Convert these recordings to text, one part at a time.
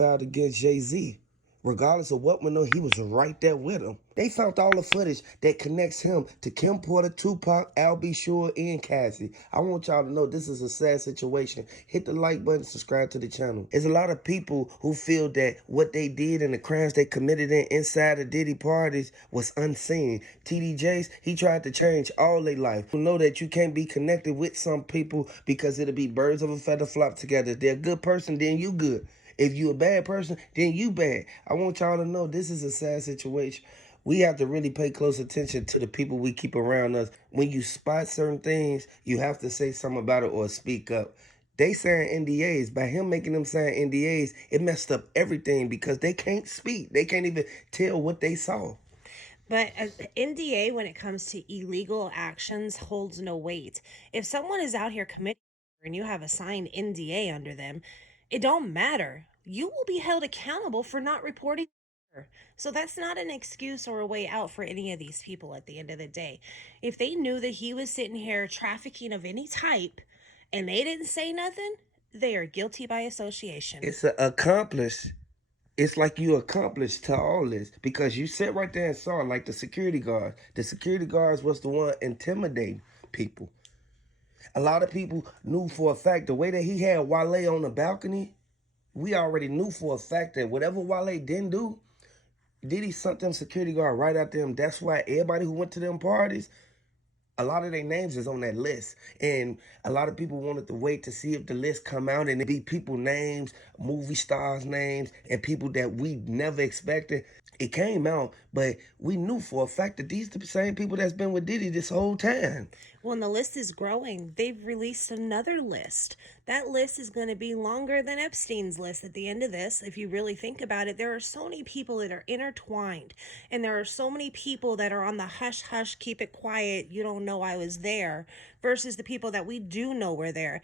Out against Jay-Z. Regardless of what went on, he was right there with him. They found all the footage that connects him to Kim Porter, Tupac, Al B. Sure, and Cassie. I want y'all to know this is a sad situation. Hit the like button, subscribe to the channel. There's a lot of people who feel that what they did and the crimes they committed inside the Diddy parties was unseen. TD Jakes, he tried to change all their life. You know that you can't be connected with some people because it'll be birds of a feather flock together. If they're a good person, then you good. If you a bad person, then you bad. I want y'all to know this is a sad situation. We have to really pay close attention to the people we keep around us. When you spot certain things, you have to say something about it or speak up. They signed NDAs. By him making them sign NDAs, it messed up everything because they can't speak. They can't even tell what they saw. But NDA, when it comes to illegal actions, holds no weight. If someone is out here committing and you have a signed NDA under them, it don't matter. You will be held accountable for not reporting. So that's not an excuse or a way out for any of these people at the end of the day. If they knew that he was sitting here trafficking of any type and they didn't say nothing, they are guilty by association. It's an accomplice. It's like you accomplished to all this because you sat right there and saw like the security guards. The security guards was the one intimidating people. A lot of people knew for a fact the way that he had Wale on the balcony, we already knew for a fact that whatever Wale didn't do, Diddy sent them security guard right after him. That's why everybody who went to them parties, a lot of their names is on that list. And a lot of people wanted to wait to see if the list come out and it be people names, movie stars names, and people that we never expected. It came out, but we knew for a fact that these the same people that's been with Diddy this whole time. Well, and the list is growing. They've released another list. That list is going to be longer than Epstein's list at the end of this. If you really think about it, there are so many people that are intertwined, and there are so many people that are on the hush hush, keep it quiet, you don't know I was there, versus the people that we do know were there.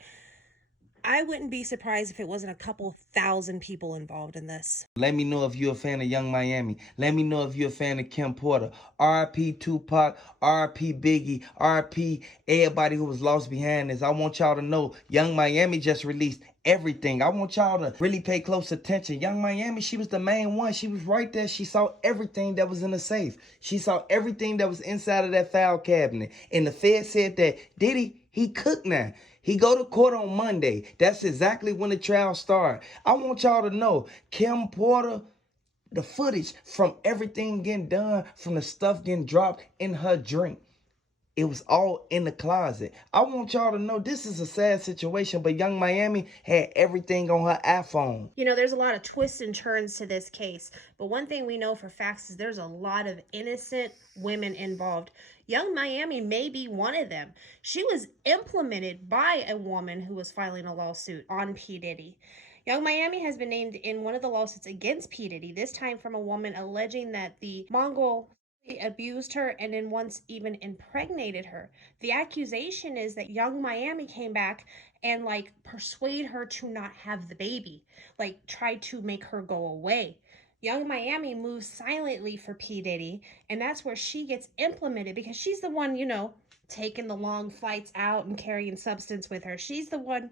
I wouldn't be surprised if it wasn't a couple thousand people involved in this. Let me know if you're a fan of Young Miami. Let me know if you're a fan of Kim Porter. R.I.P. Tupac, R.I.P. Biggie, R.I.P. everybody who was lost behind this. I want y'all to know Young Miami just released everything. I want y'all to really pay close attention. Young Miami, she was the main one. She was right there. She saw everything that was in the safe. She saw everything that was inside of that file cabinet. And the Fed said that Diddy, he cooked now. He go to court on Monday. That's exactly when the trial started. I want y'all to know, Kim Porter, the footage from everything getting done, from the stuff getting dropped in her drink, it was all in the closet. I want y'all to know this is a sad situation, but Young Miami had everything on her iPhone. You know, there's a lot of twists and turns to this case, but one thing we know for facts is there's a lot of innocent women involved. Young Miami may be one of them. She was implemented by a woman who was filing a lawsuit on P. Diddy. Young Miami has been named in one of the lawsuits against P. Diddy, this time from a woman alleging that the Mongol abused her and then once even impregnated her. The accusation is that Young Miami came back and like persuade her to not have the baby, like tried to make her go away. Young Miami moves silently for P. Diddy, and that's where she gets implemented because she's the one, taking the long flights out and carrying substance with her. She's the one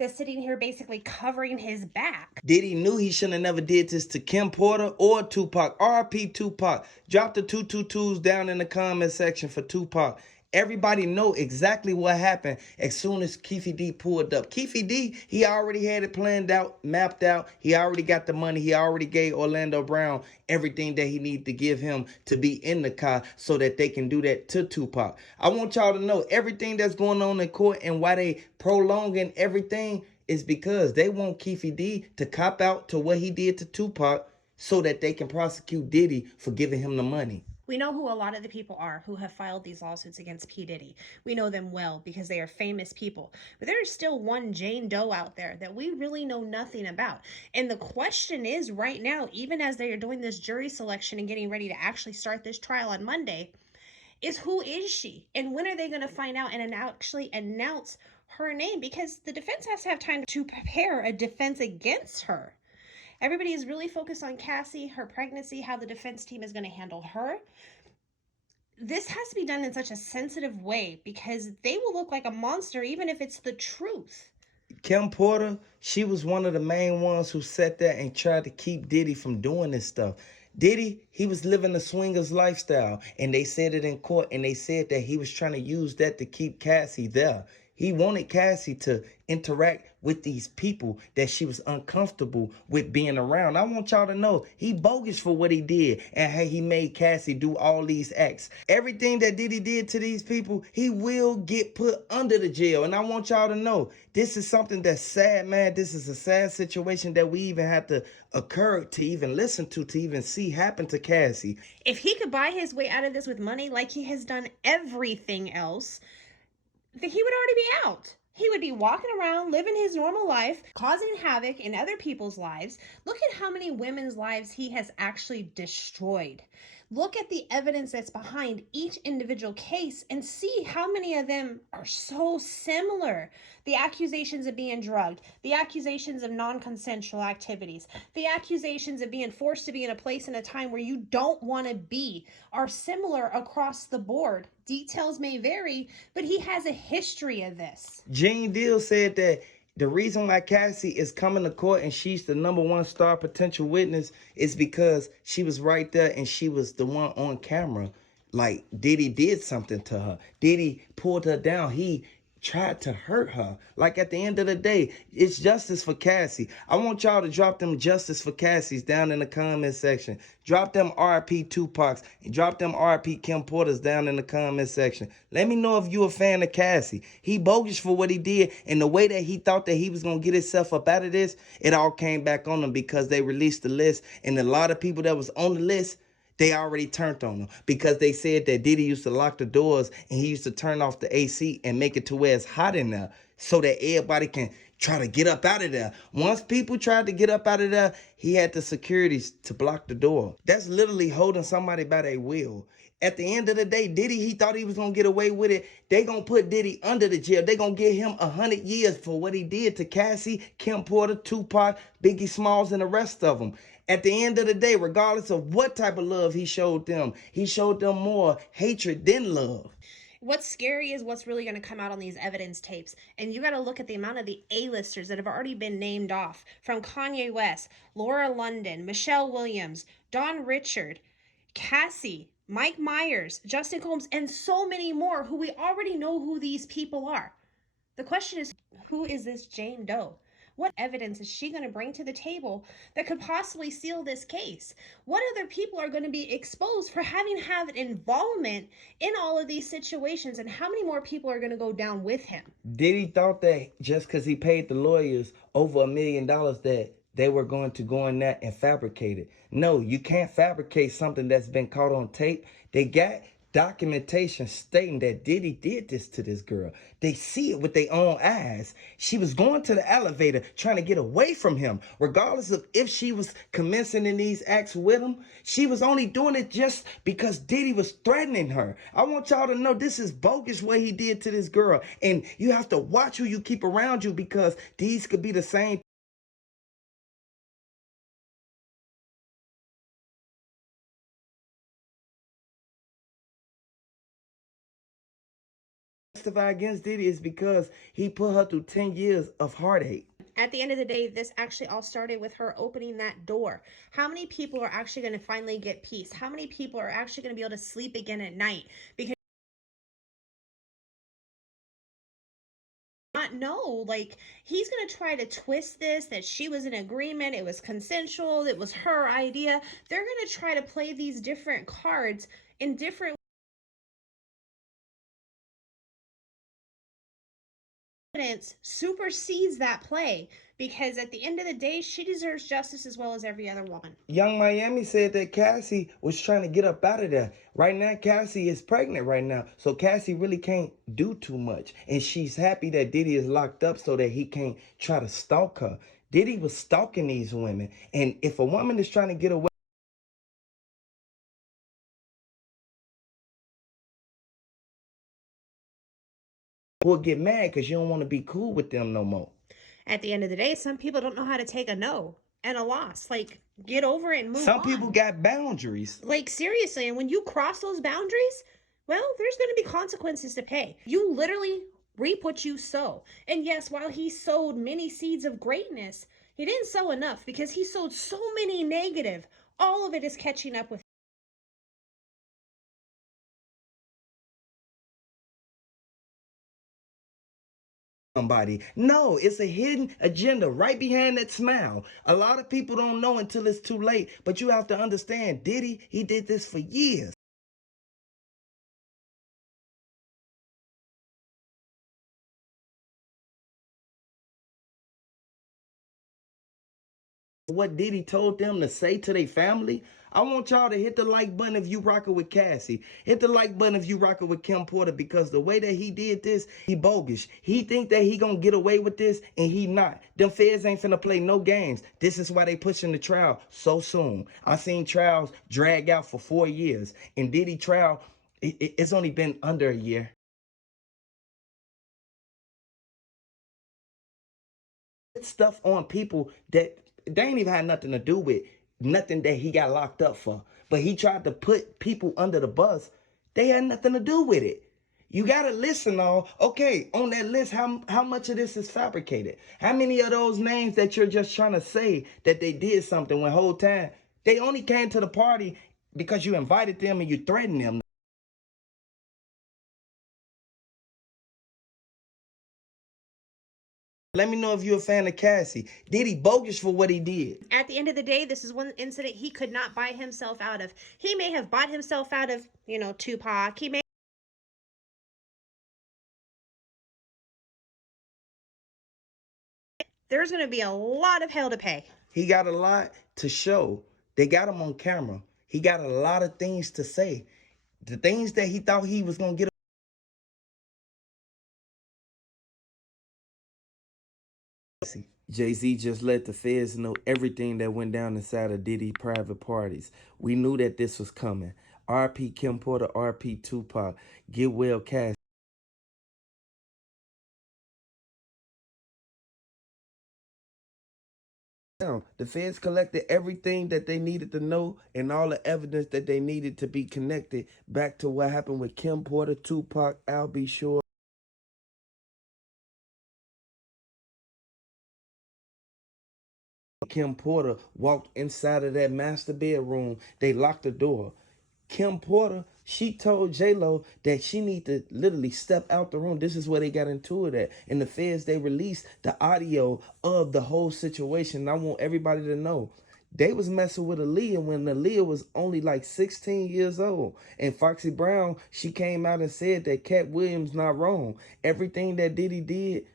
that's sitting here basically covering his back. Diddy knew he shouldn't have never did this to Kim Porter or Tupac. R.P. Tupac. Drop the 222s down in the comment section for Tupac. Everybody know exactly what happened as soon as Keefe D pulled up. Keefe D, he already had it planned out, mapped out. He already got the money. He already gave Orlando Brown everything that he needed to give him to be in the car so that they can do that to Tupac. I want y'all to know everything that's going on in court and why they prolonging everything is because they want Keefe D to cop out to what he did to Tupac so that they can prosecute Diddy for giving him the money. We know who a lot of the people are who have filed these lawsuits against P. Diddy. We know them well because they are famous people. But there is still one Jane Doe out there that we really know nothing about. And the question is right now, even as they are doing this jury selection and getting ready to actually start this trial on Monday, is who is she? And when are they going to find out and actually announce her name? Because the defense has to have time to prepare a defense against her. Everybody is really focused on Cassie, her pregnancy, how the defense team is going to handle her. This has to be done in such a sensitive way because they will look like a monster even if it's the truth. Kim Porter, she was one of the main ones who sat there and tried to keep Diddy from doing this stuff. Diddy, he was living a swingers lifestyle, and they said it in court, and they said that he was trying to use that to keep Cassie there. He wanted Cassie to interact with these people that she was uncomfortable with being around. I want y'all to know he bogus for what he did and how he made Cassie do all these acts. Everything that Diddy did to these people, he will get put under the jail. And I want y'all to know this is something that's sad, man. This is a sad situation that we even have to occur to even listen to even see happen to Cassie. If he could buy his way out of this with money like he has done everything else, then he would already be out. He would be walking around, living his normal life, causing havoc in other people's lives. Look at how many women's lives he has actually destroyed. Look at the evidence that's behind each individual case and see how many of them are so similar. The accusations of being drugged, the accusations of non-consensual activities, the accusations of being forced to be in a place and a time where you don't want to be are similar across the board. Details may vary, but he has a history of this. Gene Deal said that the reason why Cassie is coming to court and she's the #1 star potential witness is because she was right there and she was the one on camera. Like Diddy did something to her. Diddy pulled her down. He tried to hurt her. Like at the end of the day, it's justice for Cassie. I want y'all to drop them justice for Cassies down in the comment section. Drop them RP Tupacs and drop them RP Kim Porters down in the comment section. Let me know if you a fan of Cassie. He bogus for what he did, and the way that he thought that he was gonna get himself up out of this, it all came back on him because they released the list, and a lot of people that was on the list, they already turned on him because they said that Diddy used to lock the doors and he used to turn off the AC and make it to where it's hot in there so that everybody can try to get up out of there. Once people tried to get up out of there, he had the securities to block the door. That's literally holding somebody by their will. At the end of the day, Diddy, he thought he was going to get away with it. They going to put Diddy under the jail. They going to give him 100 years for what he did to Cassie, Kim Porter, Tupac, Biggie Smalls, and the rest of them. At the end of the day, regardless of what type of love he showed them more hatred than love. What's scary is what's really going to come out on these evidence tapes. And you got to look at the amount of the A-listers that have already been named off. From Kanye West, Laura London, Michelle Williams, Don Richard, Cassie, Mike Myers, Justin Combs, and so many more who we already know who these people are. The question is, who is this Jane Doe? What evidence is she going to bring to the table that could possibly seal this case? What other people are going to be exposed for having had involvement in all of these situations? And how many more people are going to go down with him? Diddy thought that just because he paid the lawyers over $1 million that they were going to go in there and fabricate it. No, you can't fabricate something that's been caught on tape. They got documentation stating that Diddy did this to this girl. They see it with their own eyes. She was going to the elevator trying to get away from him. Regardless of if she was commencing in these acts with him, she was only doing it just because Diddy was threatening her. I want y'all to know this is bogus what he did to this girl. And you have to watch who you keep around you because these could be the same testify against Diddy is because he put her through 10 years of heartache. At the end of the day, this actually all started with her opening that door. How many people are actually going to finally get peace? How many people are actually going to be able to sleep again at night? Because not know, like, he's going to try to twist this, that she was in agreement, it was consensual, it was her idea. They're going to try to play these different cards in different evidence supersedes that play, because at the end of the day, she deserves justice as well as every other woman. Young Miami said that Cassie was trying to get up out of there. Right now, Cassie is pregnant right now, so Cassie really can't do too much. And she's happy that Diddy is locked up so that he can't try to stalk her. Diddy was stalking these women. And if a woman is trying to get away, will get mad because you don't want to be cool with them no more. At the end of the day, some people don't know how to take a no and a loss. Like, get over it and move on. Some people got boundaries. Like, seriously, and when you cross those boundaries, well, there's going to be consequences to pay. You literally Reap what you sow. And yes, while he sowed many seeds of greatness, he didn't sow enough because he sowed so many negative. All of it is catching up with somebody. No, it's a hidden agenda right behind that smile. A lot of people don't know until it's too late, but you have to understand, Diddy, he did this for years. What Diddy told them to say to their family. I want y'all to hit the like button if you rockin' with Cassie. Hit the like button if you rockin' with Kim Porter, because the way that he did this, he bogus. He think that he gonna get away with this, and he not. Them feds ain't finna play no games. This is why they pushing the trial so soon. I seen trials drag out for 4 years, and Diddy trial, it's only been under a year. Stuff on people that they ain't even had nothing to do with nothing that he got locked up for. But he tried to put people under the bus. They had nothing to do with it. You gotta listen all. Okay, on that list, how much of this is fabricated? How many of those names that you're just trying to say that they did something when whole time they only came to the party because you invited them and you threatened them? Let me know if you're a fan of Cassie. Did he bogus for what he did? at the end of the day, this is one incident he could not buy himself out of. He may have bought himself out of, Tupac. He may there's going to be a lot of hell to pay. He got a lot to show. They got him on camera. He got a lot of things to say. The things that he thought he was going to get. Jay-Z just let the feds know everything that went down inside of Diddy private parties. We knew that this was coming. RP Kim Porter, RP Tupac, get well Cash. The feds collected everything that they needed to know and all the evidence that they needed to be connected back to what happened with Kim Porter, Tupac, Al B. Shore. Kim Porter walked inside of that master bedroom. They locked the door. Kim Porter, she told J-Lo that she need to literally step out the room. This is where they got into it at. And the feds, they released the audio of the whole situation. And I want everybody to know. They was messing with Aaliyah when Aaliyah was only like 16 years old. And Foxy Brown, she came out and said that Cat Williams not wrong. Everything that Diddy did,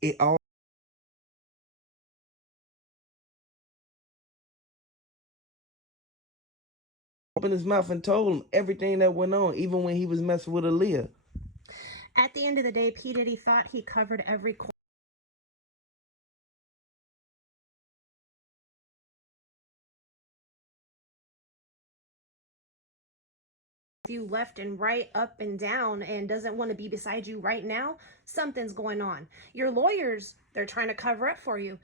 it all opened his mouth and told him everything that went on, even when he was messing with Aaliyah. At the end of the day, P. Diddy thought he covered every corner. You left and right, up and down, and doesn't want to be beside you right now, something's going on. Your lawyers, they're trying to cover up for you.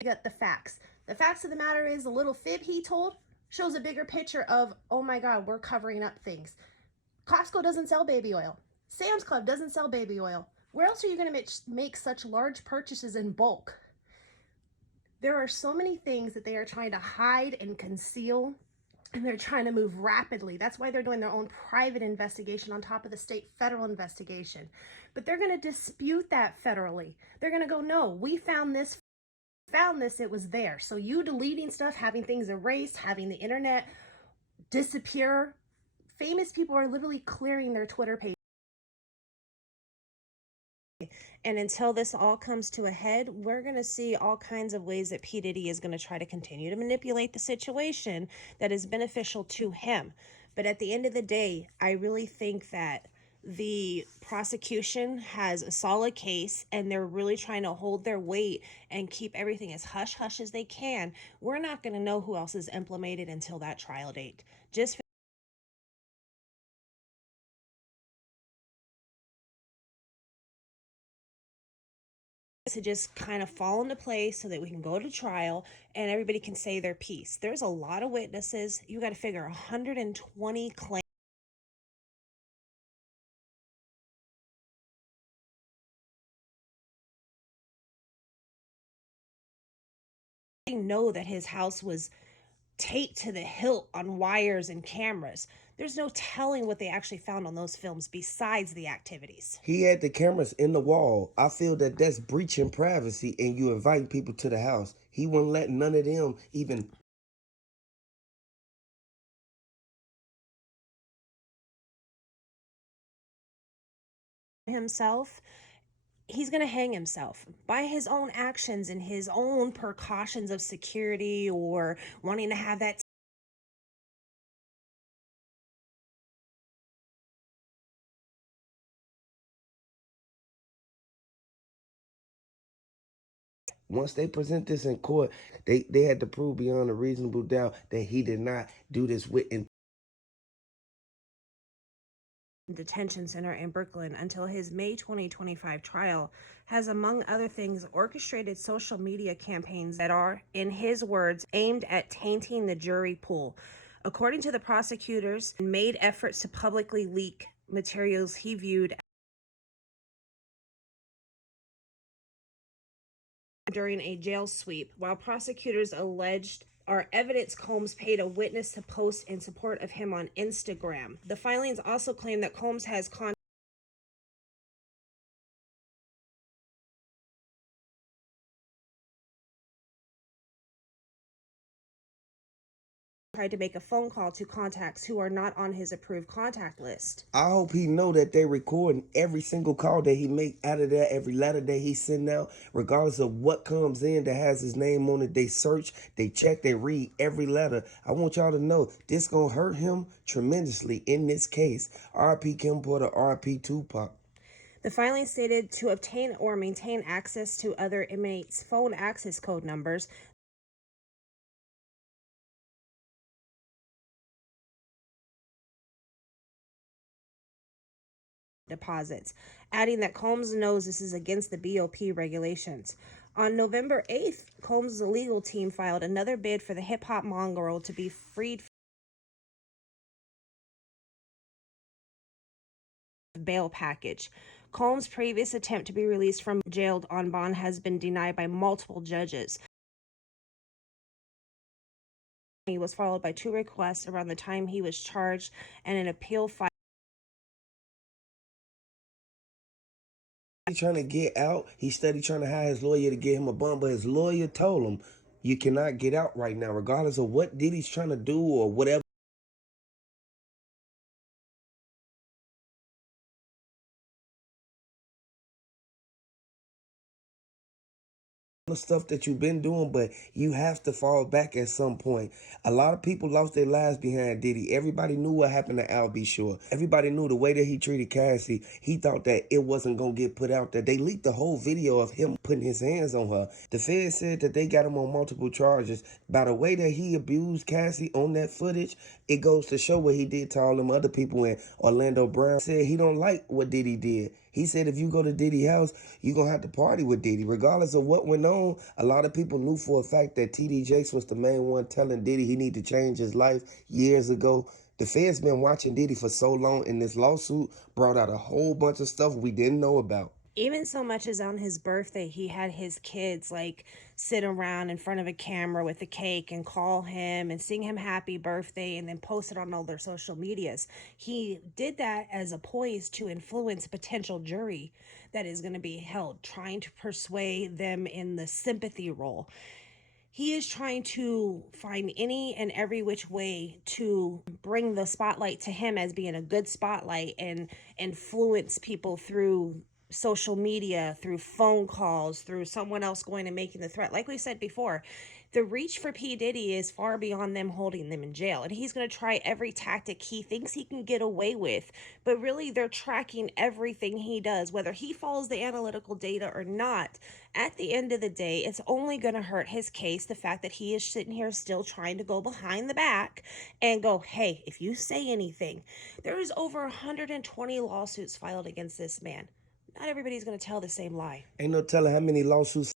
You got the facts. The facts of the matter is the little fib he told shows a bigger picture of, oh my God, we're covering up things. Costco doesn't sell baby oil. Sam's Club doesn't sell baby oil. Where else are you going to make such large purchases in bulk? There are so many things that they are trying to hide and conceal, and they're trying to move rapidly. That's why they're doing their own private investigation on top of the state federal investigation. But they're going to dispute that federally. They're going to go, no, we found this, it was there. So you deleting stuff, having things erased, having the internet disappear. Famous people are literally clearing their Twitter page. And until this all comes to a head, we're going to see all kinds of ways that P. Diddy is going to try to continue to manipulate the situation that is beneficial to him. But at the end of the day, I really think that the prosecution has a solid case and they're really trying to hold their weight and keep everything as hush-hush as they can. We're not going to know who else is implemented until that trial date. Just to just kind of fall into place so that we can go to trial and everybody can say their piece. There's a lot of witnesses. You got to figure 120 claims. Know that his house was taped to the hilt on wires and cameras. There's no telling what they actually found on those films besides the activities. He had the cameras in the wall. I feel that that's breaching privacy and you invite people to the house. He wouldn't let none of them even Himself, he's going to hang himself by his own actions and his own precautions of security or wanting to have that. once they present this in court, they had to prove beyond a reasonable doubt that he did not do this with Detention center in Brooklyn until his May 2025 trial has, among other things, orchestrated social media campaigns that are, in his words, aimed at tainting the jury pool. According to the prosecutors, made efforts to publicly leak materials he viewed during a jail sweep, while prosecutors alleged are evidence Combs paid a witness to post in support of him on Instagram. The filings also claim that Combs has tried to make a phone call to contacts who are not on his approved contact list. I hope he know that they recording every single call that he make out of that, every letter that he send out, regardless of what comes in that has his name on it. They search, they check, they read every letter. I want y'all to know this gonna hurt him tremendously in this case. R.P. Kim Porter, R.P. Tupac. The filing stated to obtain or maintain access to other inmates' phone access code numbers, deposits, adding that Combs knows this is against the BOP regulations. On November 8th, Combs' legal team filed another bid for the hip hop mongrel to be freed from bail package. Combs' previous attempt to be released from jail on bond has been denied by multiple judges. He was followed by two requests around the time he was charged and an appeal filed. He trying to get out. He steady trying to hire his lawyer to get him a bond, but his lawyer told him, you cannot get out right now, regardless of what Diddy's trying to do or whatever the stuff that you've been doing, but you have to fall back at some point. A lot of people lost their lives behind Diddy. Everybody knew what happened to Al B. Shore. Everybody knew the way that he treated Cassie. He thought that it wasn't going to get put out there. They leaked the whole video of him putting his hands on her. The Fed said that they got him on multiple charges. By the way that he abused Cassie on that footage, it goes to show what he did to all them other people. And Orlando Brown said he don't like what Diddy did. He said if you go to Diddy's house, you're going to have to party with Diddy. Regardless of what went on, a lot of people knew for a fact that T.D. Jakes was the main one telling Diddy he need to change his life years ago. The Fed's been watching Diddy for so long, and this lawsuit brought out a whole bunch of stuff we didn't know about. Even so much as on his birthday, he had his kids like sit around in front of a camera with a cake and call him and sing him happy birthday and then post it on all their social medias. He did that as a poise to influence a potential jury that is going to be held, trying to persuade them in the sympathy role. He is trying to find any and every which way to bring the spotlight to him as being a good spotlight and influence people through social media, through phone calls, through someone else going and making the threat. Like we said before, the reach for P. Diddy is far beyond them holding them in jail. And he's going to try every tactic he thinks he can get away with. But really, they're tracking everything he does, whether he follows the analytical data or not. At the end of the day, it's only going to hurt his case, the fact that he is sitting here still trying to go behind the back and go, hey, if you say anything, there is over 120 lawsuits filed against this man. not everybody's going to tell the same lie. Ain't no telling how many lawsuits